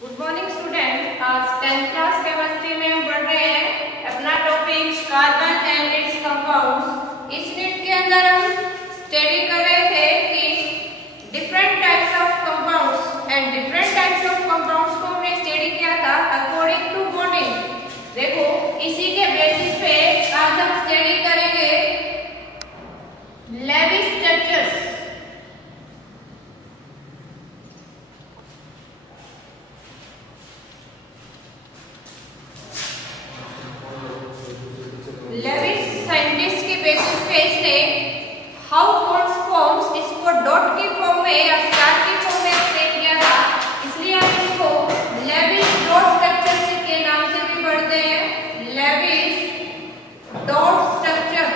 Good morning student. आज 10th class chemistry में हम पढ़ रहे हैं अपना topic carbon and it's compounds. इस यूनिट के अंदर हम स्टडी कर रहे थे कि different types of compounds and different types of compounds को हमने स्टडी किया था अकॉर्डिंग टू बॉन्डिंग। देखो इसी के बेसिस पे आज हम स्टडी करेंगे लेविस स्ट्रक्चर्स। लेविस साइंटिस्ट के बेसिस पे इसने हाउ बॉन्ड्स फॉर्म्स इसको डॉट की फॉर्म में या स्टार की फॉर्म में एक्सप्लेन किया था, इसलिए हम इसको लेविस डॉट स्ट्रक्चर के नाम से भी पढ़ते हैं। Lewis dot structure.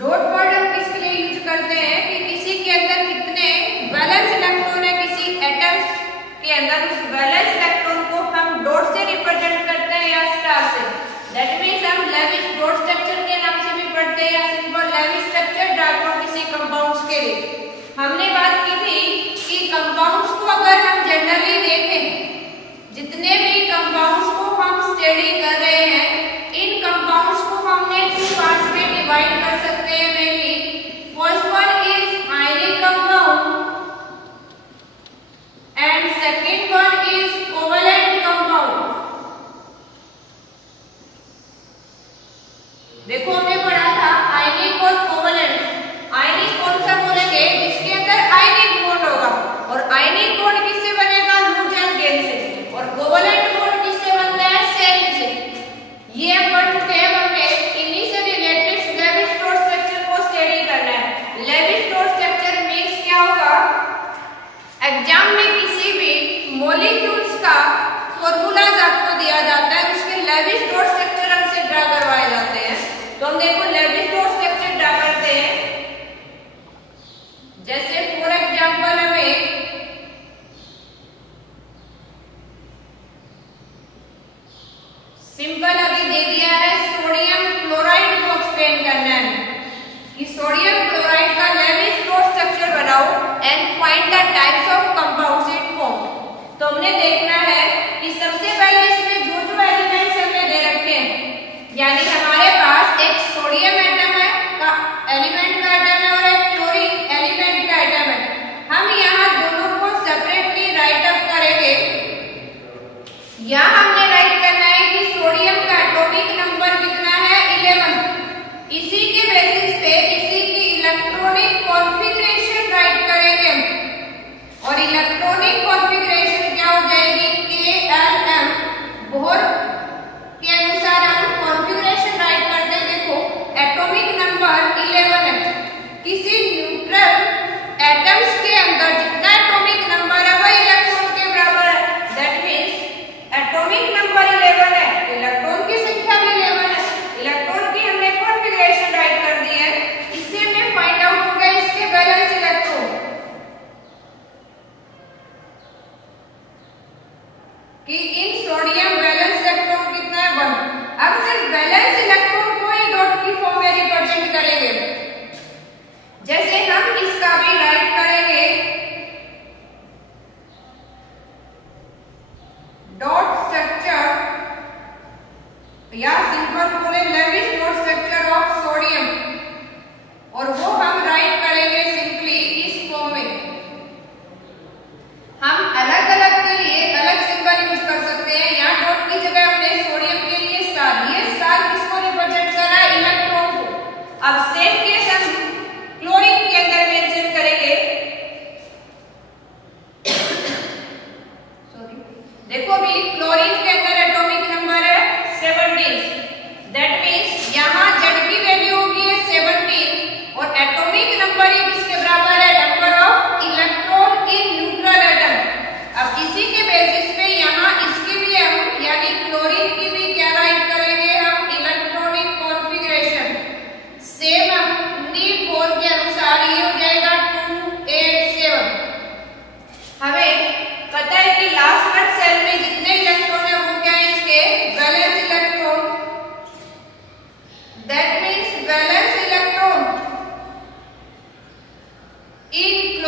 Dot word हम किसके लिए यूज करते हैं कि किसी के अंदर कितने वैलेंस इलेक्ट्रॉन है किसी एटम्स के अंदर, उस वैलेंस इलेक्ट्रॉन को हम डॉट से रिप्रेजेंट करते हैं या स्टार से। दैट मींस हम लेविस डॉट स्ट्रक्चर के नाम से भी पढ़ते हैं या सिंपल लेविस स्ट्रक्चर डायग्राम किसी कंपाउंड्स के लिए। हमने बात की थी कि कंपाउंड्स को अगर हम जनरली देखें, जितने भी कंपाउंड्स को हम स्टडी कर रहे हैं, इन कंपाउंड्स को हमने 2 पार्ट्स में डिवाइड कर सकते हैं mainly. First one is ionic compound and second one is covalent compound। देखो हमने पढ़ा था आयनिक और कोवलेंट। आयनिक कौन सा बोलेंगे? जिसके अंदर आयनिक बॉन्ड होगा, और आयनिक बॉन्ड किससे बनेगा? लूज एंड गेन से। और कोवलेंट बॉन्ड किससे बनता है? शेयरिंग से। ये हम पढ़ चुके हैं। हमने इन्हीं से रिलेटेड लेविस डॉट स्ट्रक्चर को स्टडी करना है। लेविस डॉट स्ट्रक्चर मींस क्या होगा? एग्जाम में किसी भी मॉलिक्यूल्स का फॉर्मूलाज आपको दिया जाता है, उसके लेविस डॉट स्ट्रक्चर हमसे ड्रा करवाए जाते हैं। तो हम देखो लेविस डॉट स्ट्रक्चर ड्रा करते हैं। जैसे फॉर एग्जांपल हमें सिंपल अभी दे दिया है सोडियम क्लोराइड को एक्सप्लेन करना है कि सोडियम क्लोराइड का लेविस डॉट स्ट्रक्चर बनाओ and find the types of compounds it form. तो हमने देखना है कि सबसे पहले इसमें जो जो एलिमेंट्स हमने दे रखे हैं, यानी हमारे पास एक सोडियम एटम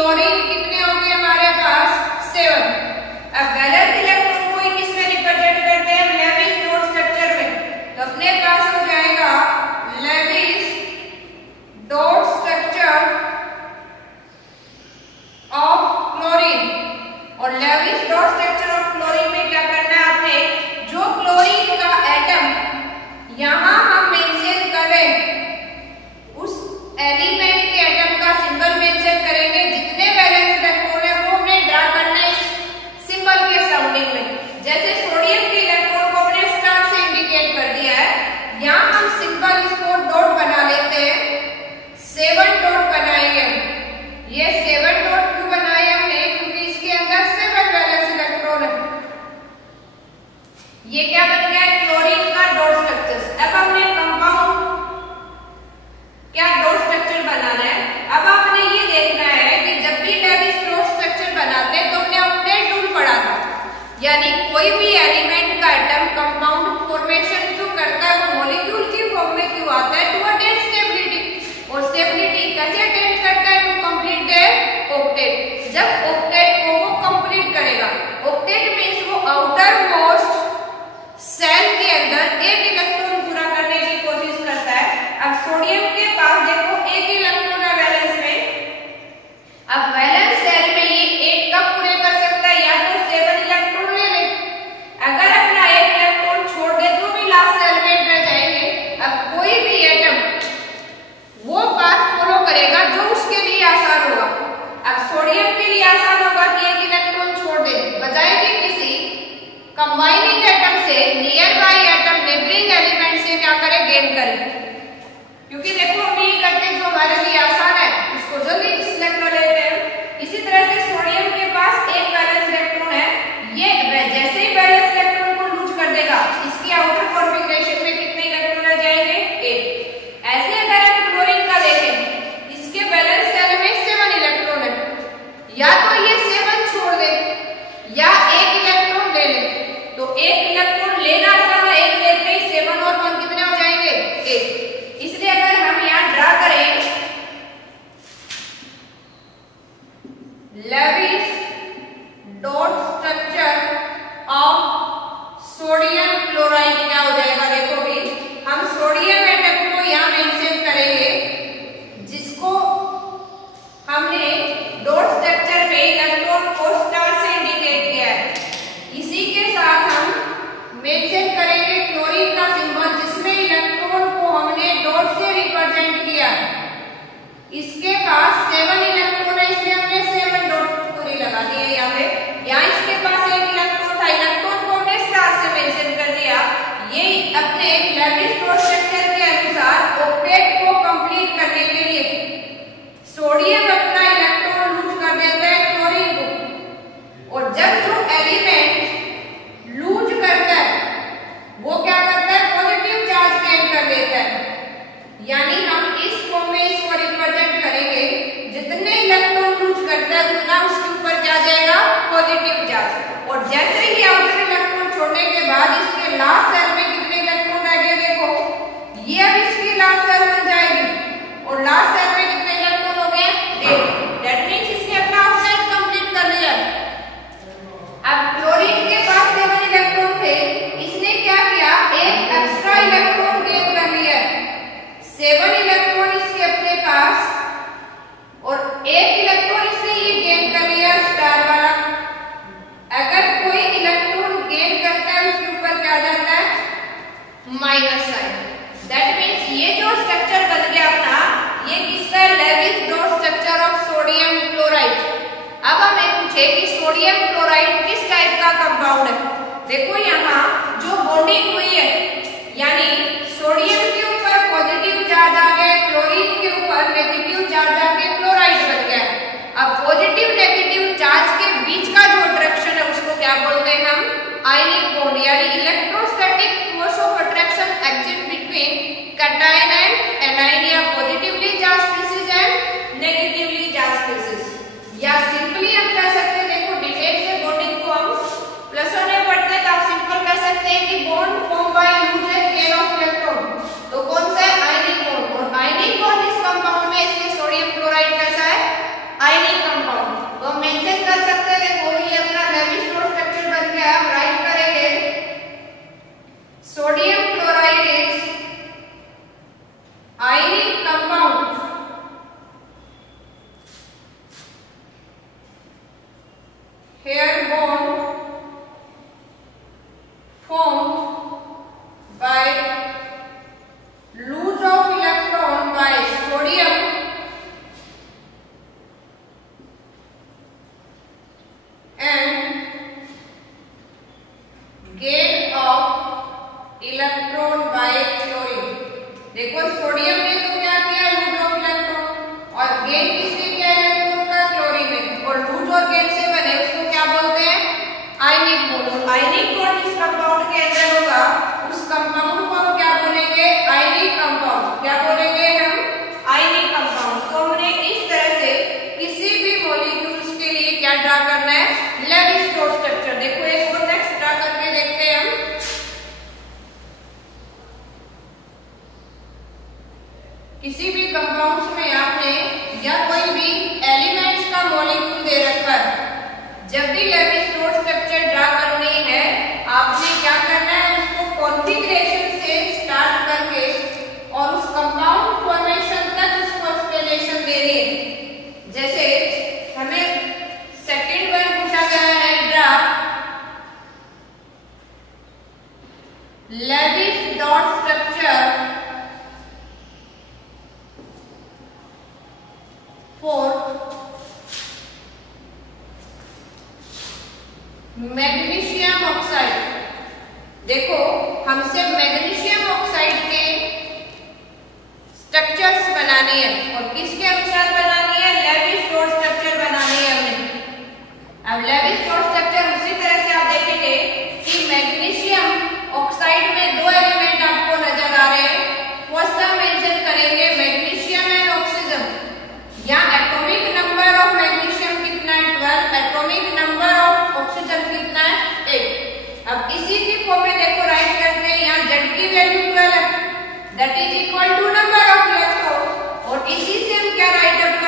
क्लोरीन कितने हो गए हमारे पास 7। अब वैलेंस इलेक्ट्रॉन को किसमें रिप्रेजेंट करते हैं लेविस डॉट स्ट्रक्चर में, तो अपने पास हो जाएगा Lewis dot structure of chlorine. और Lewis dot structure of chlorine में क्या करना है आपने, जो क्लोरीन का एटम यहां हम मेंशन करें उस एलिमेंट के एटम का सिंबल मेंशन करेंगे, जितने वैलेंस इलेक्ट्रॉन है वो हमें ड्रा करना है सिंबल के सराउंडिंग में। जैसे सोडियम के इलेक्ट्रॉन को हमने स्टार से इंडिकेट कर दिया है, यहां हम सिंबल इसको डॉट बना लेते हैं, 7 डॉट बनाएंगे। ये 7 डॉट क्यों बनाए हमने, क्योंकि इसके अंदर 7 वैलेंस इलेक्ट्रॉन है। ये क्या बन गया क्लोरीन का डॉट स्ट्रक्चर। अब हमने कंपाउंड क्या डॉट स्ट्रक्चर बनाना है। अब आपने ये देखना है कि जब भी लेविस डॉट स्ट्रक्चर बनाते हैं तो हमने ऑक्टेट रूल पढ़ा था, यानी कोई भी एलिमेंट का एटम कंपाउंड फॉर्मेशन जो करता है वो मॉलिक्यूल की फॉर्म में क्यों आता है, टू अटेन स्टेबिलिटी। और स्टेबिलिटी कैसे अटेन करता है, टू कंप्लीट द ऑक्टेट। जब ऑक्टेट को वो कंप्लीट करेगा, ऑक्टेट मींस वो आउटर मोस्ट सेल के अंदर एक इलेक्ट्रॉन पूरा करने की कोशिश करता है। अब सोडियम के पास देखो एक इलेक्ट्रॉन है वैलेंस में। अब वैलेंस सेल में ये एक कब पूरे कर सकता है, या तो 7 इलेक्ट्रॉन ले ले, अगर अपना एक इलेक्ट्रॉन छोड़ दे तो भी लास्ट एलिमेंट रह जाएंगे। अब कोई भी एटम वो पाथ फॉलो करेगा जो उसके लिए आसान होगा। अब सोडियम के लिए आसान होगा कि एक इलेक्ट्रॉन छोड़ दे, बजाय कि किसी कंबाइनिंग एटम से near by atom neighbouring element से क्या करे, गेन करे। क्योंकि देखो हम ये करते हैं जो हमारे लिए आसान है उसको जल्दी सिलेक्ट कर लेते हैं। इसी तरह से सोडियम के पास एक वैलेंस इलेक्ट्रॉन है, ये जैसे ही वैलेंस इलेक्ट्रॉन को लूज कर देगा इसकी आउटर कॉन्फ़िगरेशन में कितने इलेक्ट्रॉन रह जाएंगे, 1। ऐसे अगर हम क्लोरीन का देखें, इसके वैलेंस सेल में 7 इलेक्ट्रॉन है, या तो ये 7 छोड़ दे या एक इलेक्ट्रॉन ले ले। तो एक इलेक्ट्रॉन लेना आसान है, एक लेते ही 7 और 1 कितने हो जाएंगे, 1। इसलिए अगर हम यहाँ ड्रा करें Lewis dot structure of sodium chloride, क्या हो जाएगा, देखो भी हम सोडियम एटम को यहाँ मेंशन करेंगे जिसको हमने डॉट स्ट्रक्चर में इलेक्ट्रॉन को स्टार से इंडिकेट किया है। इसी के साथ हम मेंशन करेंगे क्लोरीन का सिंबल जिसमें इलेक्ट्रॉन को हमने डॉट से रिप्रेजेंट किया। इसके पास 7 इलेक्ट्रॉन है, इसलिए हमने 7 डॉट पूरी लगा दी है यहाँ पे। यहाँ इसके पास एक इलेक्ट्रॉन था, इलेक्ट्रॉन को हमने स्टार से मेंशन कर दिया। ये अपने लेविस डॉट स्ट्रक्चर के अनुसार ऑक्टेट को कंप्लीट करने के लिए सोडियम अपना इलेक्ट्रॉन लूज कर देता है क्लोरीन को, और जब जो एलिमेंट लूज करता है वो क्या करता है, पॉजिटिव चार्ज गेन कर देता है। यानी हम इस फॉर्म में इसको रिप्रेजेंट करेंगे, जितने इलेक्ट्रॉन लूज करता है उतना उसके ऊपर क्या जाएगा, पॉजिटिव चार्ज। और जैसे ही आउटर इलेक्ट्रॉन छोड़ने के बाद इसके लास्ट सेल में कितने इलेक्ट्रॉन रह गए, देखो ये अब इसकी लास्ट सेल बन जाएगी, और लास्ट सेल में कितने इलेक्ट्रॉन हो गए, 8। दैट मींस इसने अपना ऑक्साइड कंप्लीट कर लिया। अब क्लोरीन के पास 7 इलेक्ट्रॉन थे, इसने क्या किया, एक एक्स्ट्रा इलेक्ट्रॉन गेन कर लिया। 7 इलेक्ट्रॉन इसके अपने पास, और एक इलेक्ट्रॉन इसने ये गेन कर लिया स्टार वाला। अगर कोई इलेक्ट्रॉन गेन करता है उसके ऊपर क्या जाता है, माइनस साइन। दैट मींस ये जो स्ट्रक्चर बन गया अपना, ये किसका, Lewis dot structure of sodium chloride. अब हमें पूछे कि सोडियम क्लोराइड किस टाइप का कंपाउंड है। देखो यहाँ जो बॉन्डिंग हुई है, यानी सोडियम के ऊपर पॉजिटिव चार्ज आ गया, क्लोरीन के ऊपर नेगेटिव चार्ज आ गया, क्लोराइड बन गया। अब पॉजिटिव नेगेटिव चार्ज के बीच का जो अट्रैक्शन है उसको क्या बोलते हैं हम, आयनिक बॉन्ड, यानी electrostatic force of attraction exist between cation and anion, या positively charge species and negatively charge species. या सिंपली हम कह सकते हैं, देखो डिटेल से बॉन्डिंग को हम प्लस में पढ़ते हैं तो आप सिंपल कह सकते हैं कि bond form by lose chain of electron. Here bond formed by lose of electron by sodium and gain of electron by chlorine। देखो सोडियम ने तो क्या किया, लूज ऑफ इलेक्ट्रॉन, और गेन किसने किया इलेक्ट्रॉन का, क्लोरीन ने। और लूज और गेन से बने उसको क्या बोलते हैं, आयनिक बॉन्ड। आयनिक बॉन्ड जिस कंपाउंड के अंदर होगा उस कंपाउंड को हम क्या बोलेंगे, आयनिक कंपाउंड। क्या बोलेंगे हम, आयनिक कंपाउंड। तो हमने इस तरह से किसी भी मॉलिक्यूल्स के लिए क्या ड्रा करना है, लेवी-स्ट्रोस स्ट्रक्चर। देखो एक और नेक्स्ट ड्रा करके देखते हैं हम। किसी भी कंपाउंड्स में आपने या कोई भी एलिमेंट्स का मॉलिक्यूल दे रखा है, जब भी लेवी-स्ट्रोस स्ट्रक्चर ड्रा करनी है आपने क्या करना है, उसको कॉन्फ़िगरेशन से स्टार्ट करके और उस कंपाउंड फॉर्मेशन तक उसको एक्सप्लेनेशन देनी है। जैसे हमें सेकंड वन पूछा गया है, draw Lewis dot structure for magnesium oxide. देखो हमसे मैग्नीशियम ऑक्साइड के स्ट्रक्चर्स बनाने हैं और किसके अनुसार बनानी है, लेवी-स्ट्रोस स्ट्रक्चर बनानी है हमें। अब लेवी-स्ट्रोस स्ट्रक्चर उसी तरह से आप देखेंगे कि मैग्नीशियम ऑक्साइड में दो एलिमेंट आपको नजर आ रहे हैं। फर्स्ट हम मेंशन करेंगे मैग्नीशियम एंड ऑक्सीजन। यहाँ एटॉमिक नंबर ऑफ मैग्नीशियम कितना है, 12। एटॉमिक नंबर ऑफ ऑक्सीजन कितना है, 8। अब इसी की फॉर्म में देखो राइट करते हैं, यहाँ Z की वैल्यू 12 है, that is equal to number of electron. और इसी से हम क्या राइट अप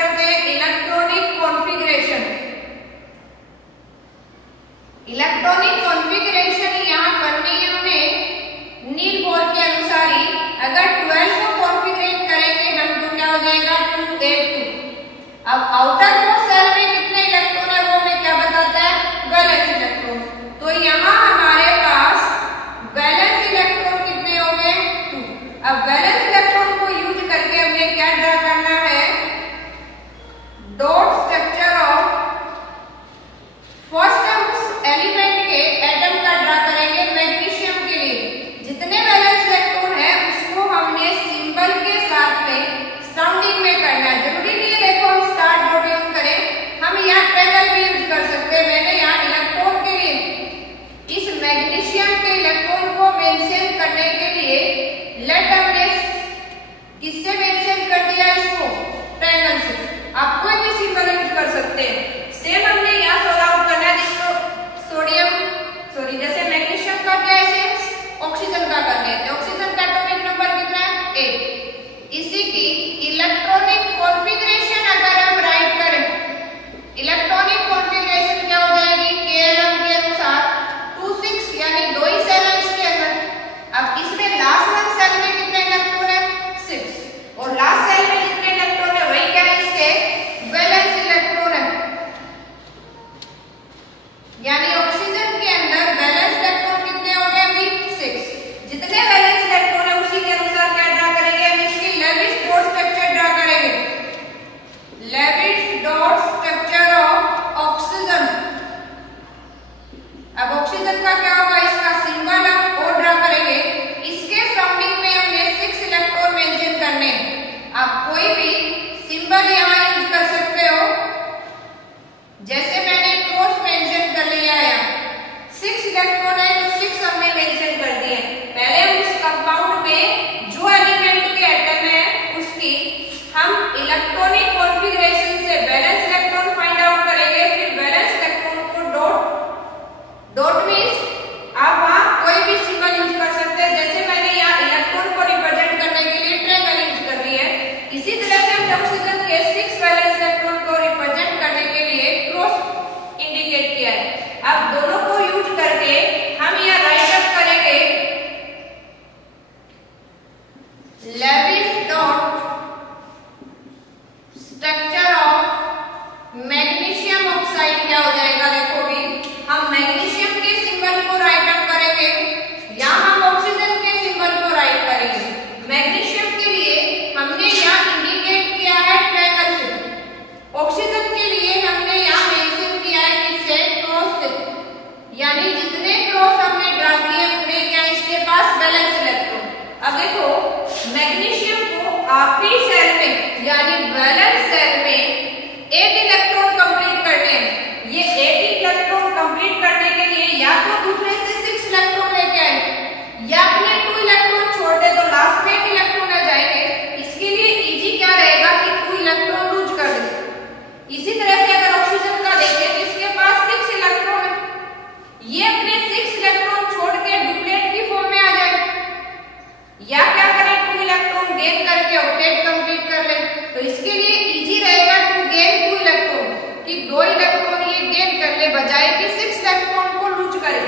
बजाय कि 6 इलेक्ट्रॉन को लूज करे।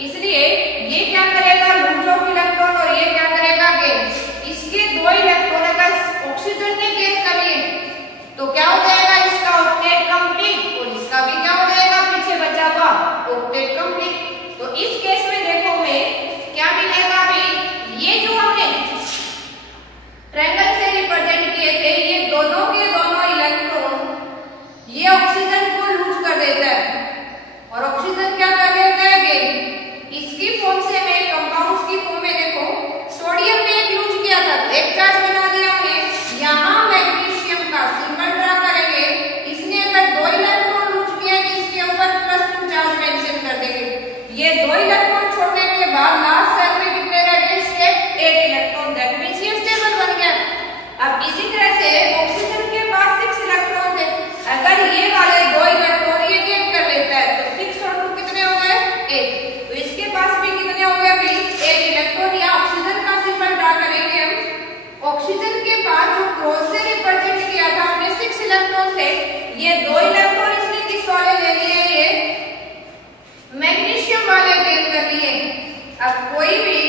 इसलिए ये क्या करेगा, लूज ऑफ इलेक्ट्रॉन, और ये क्या करेगा, गेन। इसके 2 इलेक्ट्रॉन अगर ऑक्सीजन ने गेन कर लिए तो क्या हो जाएगा, इसका ऑक्टेट कंप्लीट, और इसका भी क्या हो जाएगा, पीछे बचा हुआ ऑक्टेट कंप्लीट। तो इस केस में देखो हमें क्या मिलेगा, अभी ये जो हमने ट्रायंगल से रिप्रेजेंट किए थे, ये दोनों के दोनों इलेक्ट्रॉन ये ऑक्सीजन को लूज कर देता है, और ऑक्सीजन क्या कर देता है, गेन। इसकी फॉर्म से मैं कंपाउंड्स की फॉर्म में देखो, सोडियम ने एक लूज किया था, एक चार्ज बना दिया हमने, यहाँ मैग्नीशियम का सिंबल ड्रा करेंगे, इसने अगर 2 इलेक्ट्रॉन लूज किया है, इसके ऊपर +2 चार्ज मेंशन कर देंगे। ये 2 इलेक्ट्रॉन छोड़ने के बाद लास्ट सेल में कितने रहेंगे, स्टेप 8 इलेक्ट्रॉन, दैट मींस ये स्टेबल बन गया। अब इसी तरह से ऑक्सीजन के पास 6 इलेक्ट्रॉन थे, अगर ये वाले 2 इलेक्ट्रॉन ये गेन कर लेता है तो 6 और 2 कितने हो गए, 8। तो इसके पास भी कितने हो गए, भी 8 इलेक्ट्रॉन। या ऑक्सीजन का सिंबल ड्रा करेंगे हम, ऑक्सीजन के पास जो क्रॉस से रिप्रेजेंट किया था हमने 6 इलेक्ट्रॉन थे, ये 2 इलेक्ट्रॉन इसने किस वाले ले लिए, ये मैग्नीशियम वाले गेन कर लिए। अब कोई भी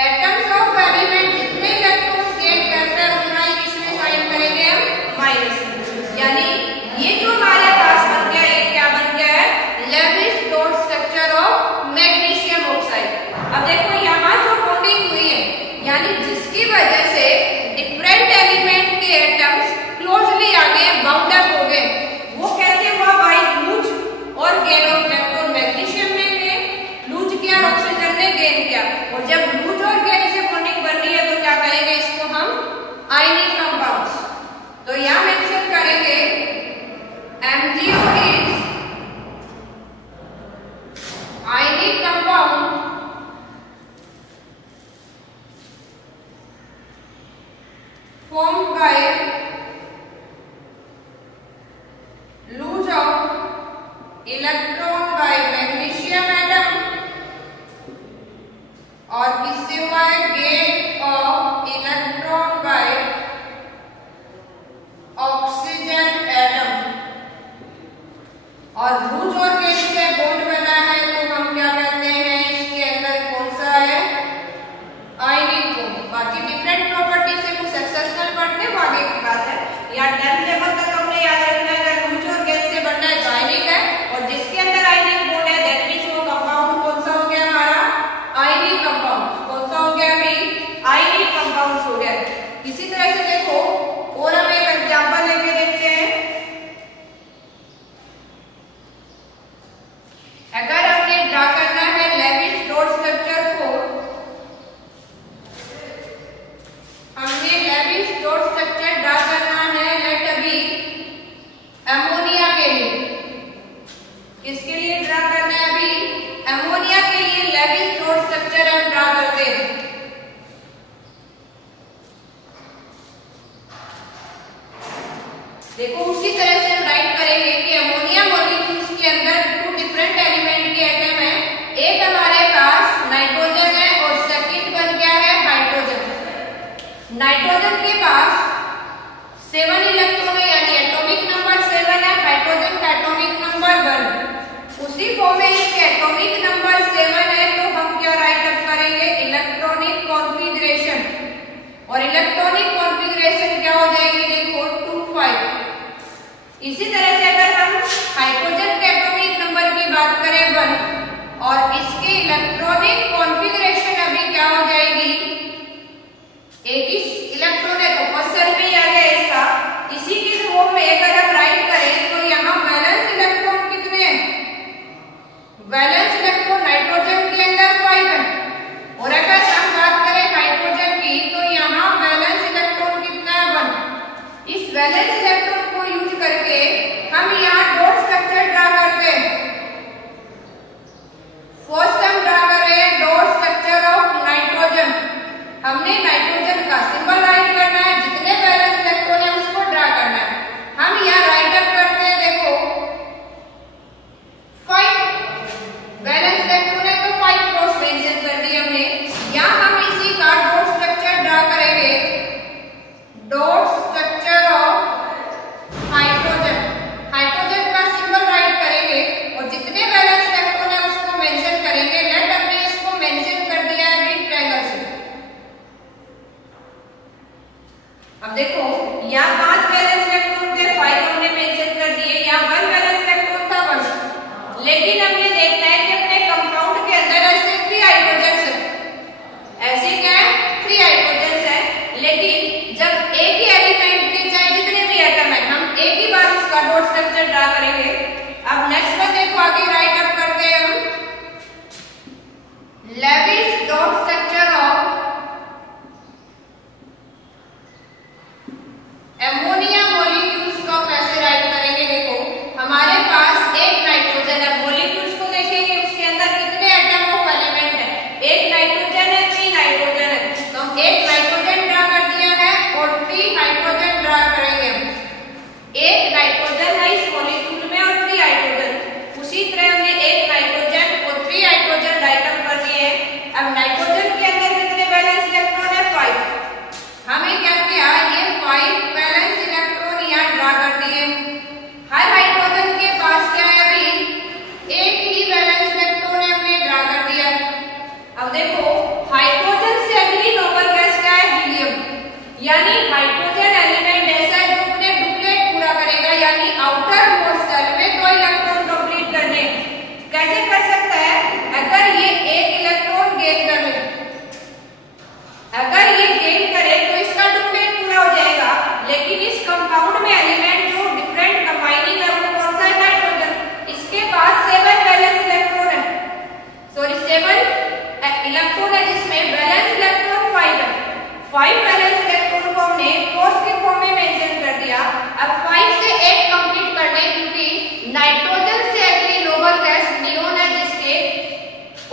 एटम्स ऑफ एलिमेंट जितने इलेक्ट्रॉन गेन करता है उतना ही किसमें साइन करेंगे हम, माइनस। यानी ये जो हमारे पास बन गया, ये क्या बन गया है, Lewis dot structure of magnesium oxide. अब देखो यहाँ जो बॉन्डिंग हुई है, यानी जिसकी वजह से डिफरेंट एलिमेंट के एटम्स क्लोजली आ गए, बाउंड अप हो गए, वो कैसे हुआ, बाय लूज और गेन ऑफ इलेक्ट्रॉन। मैग्नीशियम ने लूज किया, ऑक्सीजन ने गेन किया, और जब लूज और गेन से बॉन्डिंग बन रही है तो क्या कहेंगे, इसको हम आयनिक कंपाउंड्स। तो यहाँ मेंशन करेंगे MgO is ionic compound formed by lose of electron by magnesium atom, और किससे हुआ है, gain of electron by oxygen atom. और लूज और गेन से बॉन्ड बना है तो हम क्या कहते हैं, इसके अंदर कौन सा है, आयनिक बॉन्ड। बाकी डिफरेंट प्रॉपर्टी से कुछ सक्सेसफुल पढ़ते वो आगे की बात है। या 10th लेवल तक हमने याद रखना है, अगर लूज और गेन से बनना है तो आयनिक है, और जिसके अंदर आयनिक बॉन्ड है दैट मींस वो कंपाउंड कौन सा हो गया, हमारा आयनिक कंपाउंड। कौन सा हो गया, अभी आयनिक कंपाउंड हो गया। इसी तरह से देखो और हम एक एग्जांपल लेके देखते हैं। अगर हमने ड्रा करना है लेविस डॉट स्ट्रक्चर को, हमने लेविस डॉट स्ट्रक्चर ड्रा करना है, लेट अभी अमोनिया के लिए। किसके लिए ड्रा करना है, अभी अमोनिया के लिए लेविस डॉट स्ट्रक्चर हम ड्रा करते हैं। देखो उसी तरह से हम राइट करेंगे कि अमोनिया मॉलिक्यूल्स के अंदर 2 डिफरेंट एलिमेंट के एटम है, एक हमारे पास नाइट्रोजन है और सेकंड बन गया है हाइड्रोजन। नाइट्रोजन के पास 7 इलेक्ट्रॉन है, यानी एटॉमिक नंबर 7 है, हाइड्रोजन का एटॉमिक नंबर 1। उसी फॉर्म में इसके एटॉमिक नंबर 7 है तो हम क्या राइट अप करेंगे, इलेक्ट्रॉनिक कॉन्फ़िगरेशन। और इलेक्ट्रॉनिक कॉन्फ़िगरेशन क्या हो जाएगी, देखो 2 5। इसी तरह से अगर हम हाइड्रोजन के एटॉमिक नंबर की बात करें 1, और इसके इलेक्ट्रॉनिक कॉन्फ़िगरेशन अभी क्या हो जाएगी, 21 इलेक्ट्रॉन है तो फर्स्ट सेल में आ गया इसका। इसी के फॉर्म में अगर हम राइट करें तो यहाँ वैलेंस इलेक्ट्रॉन कितने हैं, वैलेंस इलेक्ट्रॉन नाइट्रोजन के अंदर 5 है, और अगर हम बात करें हाइड्रोजन की तो यहाँ वैलेंस इलेक्ट्रॉन कितना है, 1। इस वैलेंस इलेक्ट्रॉन को यूज करके हम यहाँ डॉट स्ट्रक्चर ड्रा करते हैं। फर्स्ट हम ड्रा कर रहे हैं डॉट स्ट्रक्चर ऑफ नाइट्रोजन। हमने नाइट्रोजन का सिंबल लेकिन हमने देखना है कि अपने कंपाउंड के अंदर ऐसे 3 हाइड्रोजन्स है, ऐसे क्या है 3 हाइड्रोजन्स है, लेकिन जब एक ही एलिमेंट के चाहे जितने भी एटम है हम एक ही बार उसका डॉट स्ट्रक्चर ड्रा करेंगे। अब नेक्स्ट में देखो आगे राइट अप करते हैं हम Lewis dot structure of ammonia molecules को कैसे राइट करेंगे। देखो हमारे पास एक नाइट्रोजन है, मॉलिक्यूल्स को देखेंगे उसके अंदर कितने एटम ऑफ एलिमेंट है, एक नाइट्रोजन है 3 हाइड्रोजन है, तो हम एक नाइट्रोजन ड्रा कर दिया है और 3 हाइड्रोजन ड्रा करेंगे। एक नाइट्रोजन है इस मॉलिक्यूल में और 3 हाइड्रोजन, उसी तरह हमने एक नाइट्रोजन और 3 हाइड्रोजन राइट अप कर दिए। अब नाइट्रोजन के अंदर कितने वैलेंस इलेक्ट्रॉन है 5, हमें क्या किया ये 5 वैलेंस इलेक्ट्रॉन यहाँ ड्रा कर दिए। हर हाइड्रोजन के पास क्या है अभी एक ही वैलेंस इलेक्ट्रॉन है, हमने ड्रा कर दिया। अब देखो हाइड्रोजन से अगली नोबल गैस क्या है हीलियम, यानी हाइड्रोजन एलिमेंट ऐसा है जो अपने डुप्लेट पूरा करेगा, यानी आउटर मोस्ट सेल में 2 इलेक्ट्रॉन कंप्लीट करने। कैसे कर सकता है, अगर ये एक इलेक्ट्रॉन गेन कर ले, अगर ये गेन करे तो इसका डुप्लेट पूरा हो जाएगा, लेकिन इस कंपाउंड में एलिमेंट जो डिफरेंट कंबाइनिंग है वो कौन सा है नाइट्रोजन, इसके पास 7 वैलेंस इलेक्ट्रॉन है, सॉरी 7 इलेक्ट्रॉन है जिसमें वैलेंस इलेक्ट्रॉन 5 है। 5 वैलेंस इलेक्ट्रॉन को हमने क्रॉस के फॉर्म में मेंशन कर दिया। अब 5 से 8 कंप्लीट करने, क्योंकि नाइट्रोजन से अगली नोबल गैस नियोन है जिसके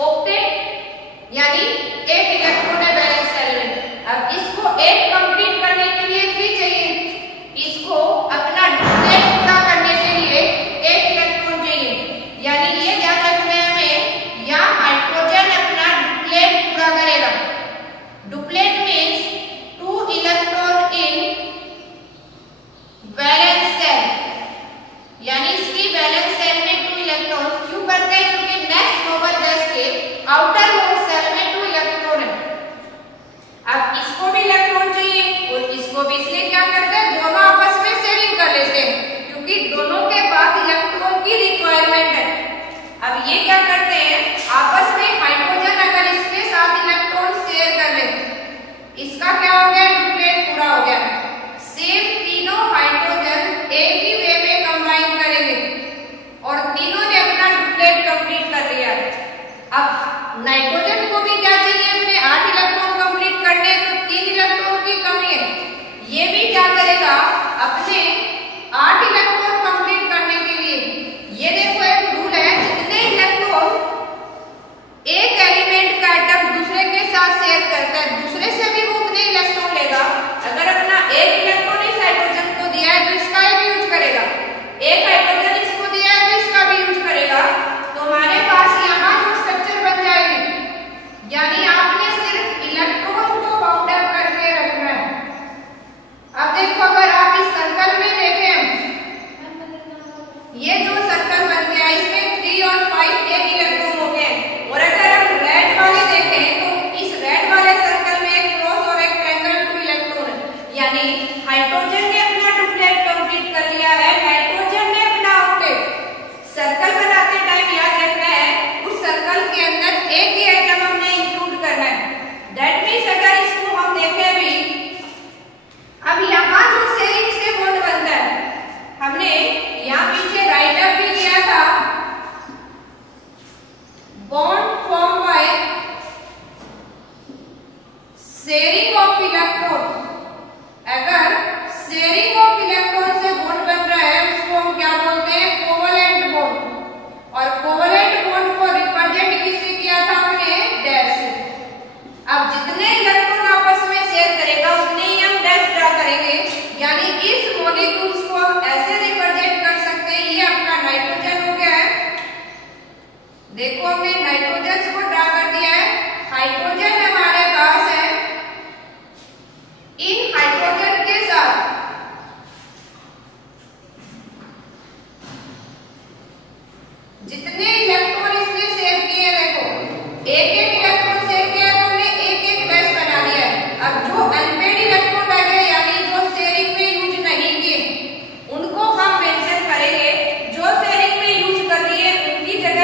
ऑक्टेट यानी 1 इलेक्ट्रॉन है वैलेंस एलिमेंट। अब इसको 1 कंप्लीट करने के लिए 3 चाहिए, इसको अपना डुप्लेट पूरा करने के लिए 1 इलेक्ट्रॉन चाहिए, यानी ये ध्यान रखना है हमें, या हाइड्रोजन अपना डुप्लेट पूरा करेगा। Duplet means 2 electron in valence shell, यानी इसकी वैलेंस सेल में 2 इलेक्ट्रॉन क्यों करते हैं, क्योंकि नेक्स्ट नोबल गैस के आउटर मोस्ट सेल में 2 इलेक्ट्रॉन है। अब इसको भी इलेक्ट्रॉन चाहिए और इसको भी, इसलिए क्या करते हैं दोनों आपस में शेयरिंग कर लेते हैं, क्योंकि दोनों के पास इलेक्ट्रॉन की रिक्वायरमेंट है। अब ये क्या करते हैं आपस में, हाइड्रोजन अगर इसके साथ इलेक्ट्रॉन शेयर कर ले, इसका क्या हो गया डुप्लेट पूरा हो गया। सेम तीनों हाइड्रोजन एक ही वे में कंबाइन करेंगे और तीनों ने अपना डुप्लेट कंप्लीट कर लिया। अब नाइट्रोजन को भी क्या चाहिए, अपने 8 इलेक्ट्रॉन कंप्लीट करने, तो 3 इलेक्ट्रॉन की कमी है, ये भी क्या करेगा अपने 8 इलेक्ट्रॉन कंप्लीट करने के लिए। ये देखो एक रूल है, जितने इलेक्ट्रॉन एक एलिमेंट का एटम दूसरे के साथ शेयर करता है, दूसरे से भी वो उतने इलेक्ट्रॉन लेगा। अगर अपना 1 इलेक्ट्रॉन इस हाइड्रोजन को दिया है तो इसका भी यूज करेगा, 1 हाइड्रोजन इसको दिया है तो इसका भी यूज करेगा। तो हमारे पास यहाँ जो स्ट्रक्चर बन जाएगी, यानी आपने सिर्फ इलेक्ट्रॉन को बाउंड अप करके रखना है। अब देखो अगर आप इस सर्कल में देखें, ये जो सर्कल बन गया इसमें 3 और 5 एक इलेक्ट्रॉन हो गए, और अगर हम रेड वाले देखें तो इस रेड वाले सर्कल में एक क्रॉस और एक ट्रायंगल 2 इलेक्ट्रॉन है, यानी हाइड्रोजन ने अपना डुप्लेट कंप्लीट कर लिया है, नाइट्रोजन ने अपना ऑक्टेट। सर्कल बनाते टाइम याद रखना है उस सर्कल के अंदर एक ही एटम हमने इंक्लूड करना है। दैट मींस अगर इसको हम देखें भी, अब यहाँ जो शेयरिंग से बॉन्ड बनता है, हमने यहाँ पीछे राइट अप भी किया था, bond form by sharing of electron. अगर शेयरिंग ऑफ इलेक्ट्रॉन से बॉन्ड बन रहा है उसको हम क्या बोलते हैं कोवलेंट बॉन्ड, और कोवलेंट बॉन्ड को रिप्रेजेंट किससे किया था हमने डैश से। अब जितने इलेक्ट्रॉन आपस में शेयर करेगा उतने ही हम डैश ड्रा करेंगे, यानी इस मॉलिक्यूल्स को हम ऐसे रिप्रेजेंट कर सकते हैं। ये अपना नाइट्रोजन हो गया है, देखो हमने नाइट्रोजन को ड्रा कर दिया है। हाइड्रोजन हमारे पास है, इन हाइड्रोजन के साथ जितने इलेक्ट्रॉन इसने शेयर किए, देखो एक एक इलेक्ट्रॉन शेयर किया तो हमने एक एक डैश बना दिया है। अब जो अनपेड इलेक्ट्रॉन रह गए, यानी जो शेयरिंग में यूज नहीं किए, उनको हम मेंशन करेंगे। जो शेयरिंग में यूज कर लिए उनकी जगह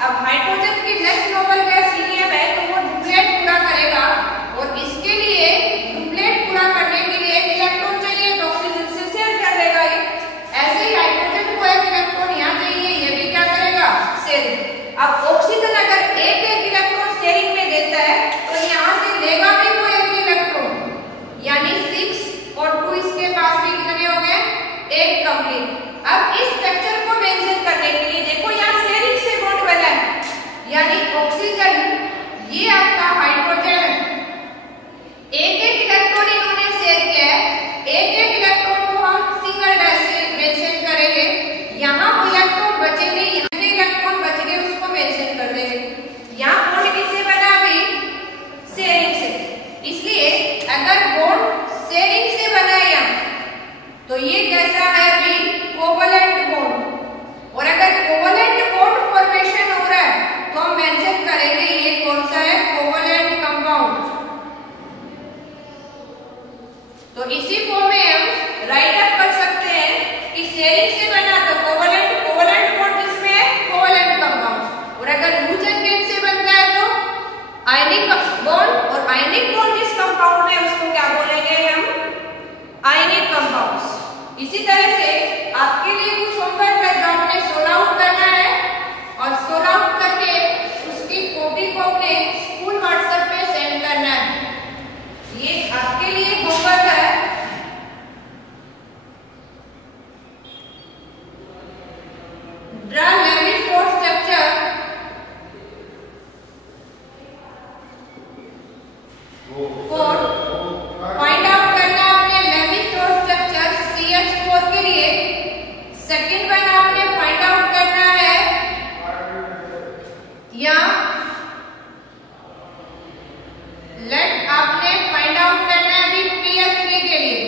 अब हाइड्रोजन की नेक्स्ट नोबल गैस हीलियम है, तो वो डुप्लेट पूरा करेगा और इसके लिए डुप्लेट पूरा करने के लिए एक इलेक्ट्रॉन चाहिए तो ऑक्सीजन से शेयर कर देगा ये। ऐसे ही हाइड्रोजन को एक इलेक्ट्रॉन यहाँ चाहिए, ये भी क्या करेगा, शेयर। अब ऑक्सीजन अगर एक एक इलेक्ट्रॉन शेयरिंग में देता है तो यहाँ से लेगा भी वो एक इलेक्ट्रॉन, यानी 6 और 2 इसके पास भी कितने हो गए, 1 कंप्लीट। अब इस स्ट्रक्चर को मेंशन करने के लिए देखो यहाँ शेयरिंग से बॉन्ड बना है, यानी ऑक्सीजन ये आपका हाइड्रोजन है, एक एक इलेक्ट्रॉन इन्होंने शेयर किया है, एक एक इलेक्ट्रॉन को हम सिंगल डैश से मेंशन करेंगे। यहाँ इलेक्ट्रॉन बचेंगे, यहाँ इलेक्ट्रॉन बच गए उसको मेंशन कर देंगे। यहाँ बॉन्ड किससे बना अभी, शेयरिंग से, इसलिए अगर बॉन्ड शेयरिंग से बना है यहाँ तो ये कैसा है अभी, कोवलेंट बॉन्ड। और अगर कोवलेंट बॉन्ड फॉर्मेशन हो रहा है तो हम मेंशन करेंगे ये कौन सा है, कोवलेंट कंपाउंड। तो इसी फॉर्म में हम राइट अप कर सकते हैं कि शेयरिंग से बना तो कोवलेंट, कोवलेंट बॉन्ड जिसमें है कोवलेंट कंपाउंड। और अगर लूज एंगेज से बनता है तो आयनिक बॉन्ड, और आयनिक बॉन्ड जिस कंपाउंड में उसको क्या बोलेंगे हम, आयनिक कंपाउंड्स। इसी तरह से आपके लिए कुछ होमवर्क है जो आपने सोल्व आउट करना है और सोल्व आउट करके उसकी कॉपी को अपने स्कूल व्हाट्सएप पे सेंड करना है। ये आपके लिए होमवर्क है। Draw Levi's-dot structure for find out करना आपने लेविस-डॉट स्ट्रक्चर CH4 के लिए। सेकंड वन आपने फाइंड आउट करना है या लेट आपने फाइंड आउट करना है अभी PS3 के लिए।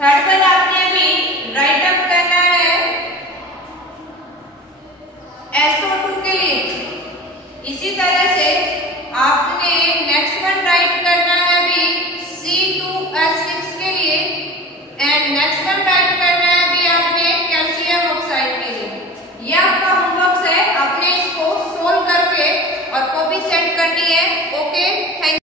थर्ड वन आपने अभी राइट अप करना है SO2 के लिए। इसी तरह से आपने नेक्स्ट वन राइट करना है अभी C2H6 के लिए एंड नेक्स्ट वन